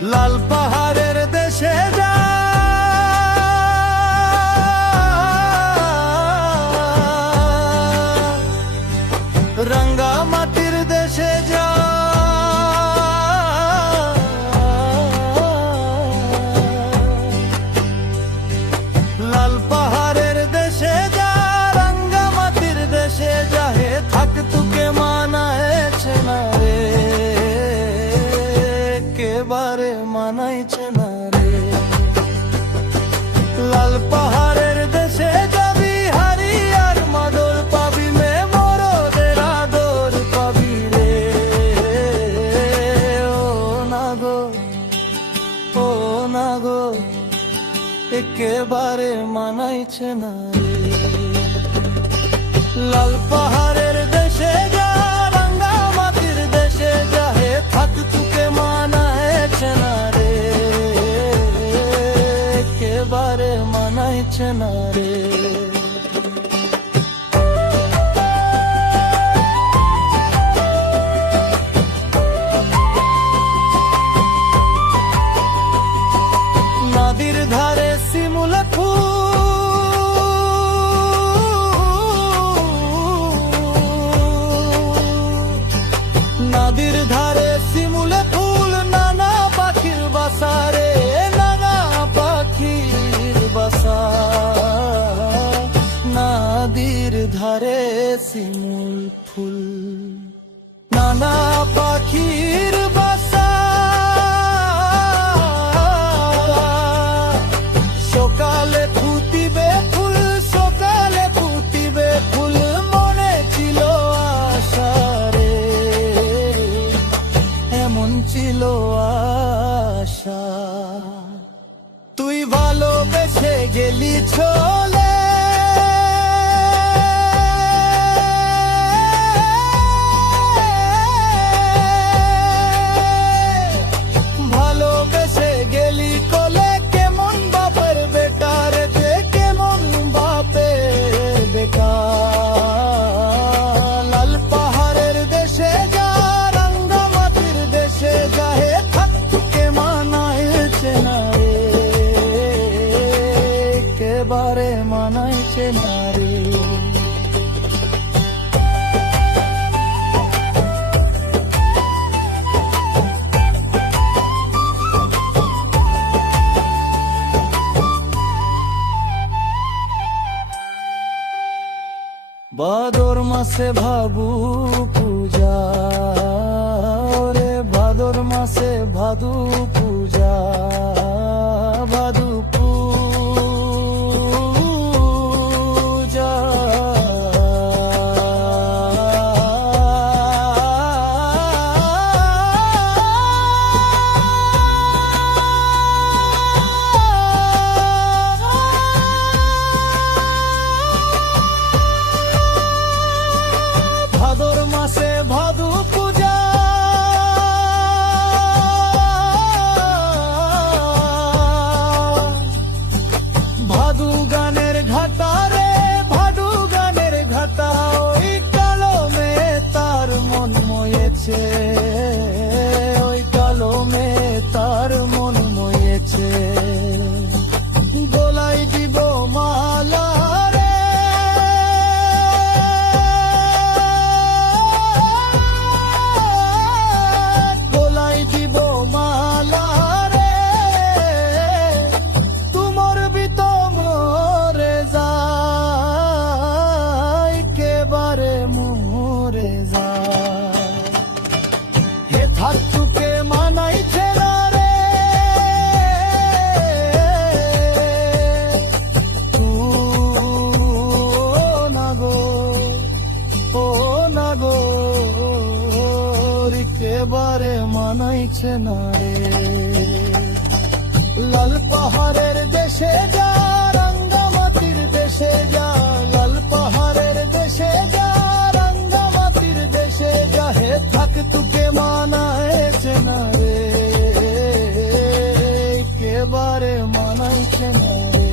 লাল পাহাড়ের দেশে যা, রাঙ্গা মাটির দেশে যা, লাল পাহাড়ের দেশে যা, রাঙ্গা মাটির দেশে যা, হে থাক তোকে মানাইছে না রে, একেবারে মানাইছে না রে। লাল পাহাড়ের দেশে যাবি হারি আর মাদর পাবি, মে মরদের আদর পাবি রে। ও না গো, ও না গো, একেবারে মানাইছে না রে। লাল পাহাড়ের দেশে যা, রাঙ্গা মাটির দেশে যা, হে থাক তোকে মানাইছে না রে, একেবারে মানাইছে না রে। নদীর ধারে শিমুল ফুল, নদীর ধারে শিমুল ফুল, নানা পাখির বাসা রে, নানা পাখির বাসা। নদীর ধারে শিমুল ফুল, নানা পাখির বাসা। সকালে ফুটিবে ফুল, সকালে ফুটিবে ফুল, মনে ছিল আশা রে, এমন ছিল আশা। তুই ভালোবেসে গেলি চলে, ভালোবেসে গেলি কোলে, কেমন বাপের বেটা রে, কেমন বাপের বেটা। লাল পাহাড়ের দেশে যা, রাঙ্গা মাটির দেশে যা, হে থাক তোকে মানাইছে না রে, একেবারে মানাইছে না রে। ভাদর মাসে ভাদু পূজা রে, ভাদর মাসে ভাদু পূজা, ভাদু পূজা। ভাদর মাসে ভাদু পূজা, ভাদু গানের ঘাটা রে, ভাদু গানের ঘাটা। ওই কালমে তার মন ময়েছে, ওই কালমে তার মন ময়েছে। গলায় দিব মালা রে, গলায় দিব মালা রে, তুমর বিত মরে যায়, কেবারে মরে যায়। হে থাক তোকে মানাইছে না রে, ও না গো, ও না গো, একেবারে মানাইছে না রে। লাল পাহাড়ের দেশে যা, রাঙ্গা মাটির দেশে যা, লাল পাহাড়ের দেশে যা, রাঙ্গা মাটির দেশে যা, হে থাক তোকে মানাইছে না রে, একেবারে মানাইছে না রে,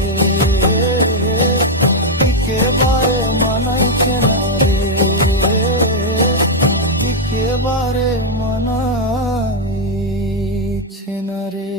একেবারে মানাইছে না রে, একেবারে মানাইছে না। রে